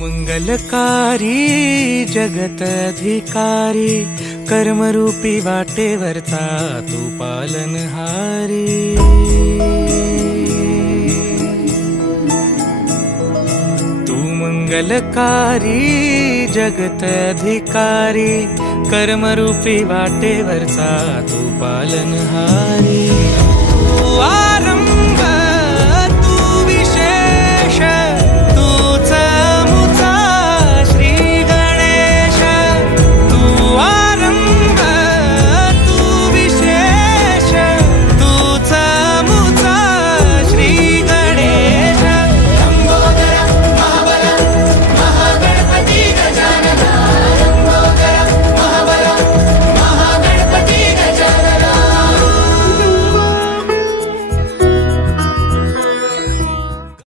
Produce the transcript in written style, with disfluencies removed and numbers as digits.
मंगलकारी जगत अधिकारी, कर्मरूपी वाटेवरचा तू पालनहारी। तू मंगलकारी जगत अधिकारी, कर्मरूपी वाटेवरचा तू पालनहारी।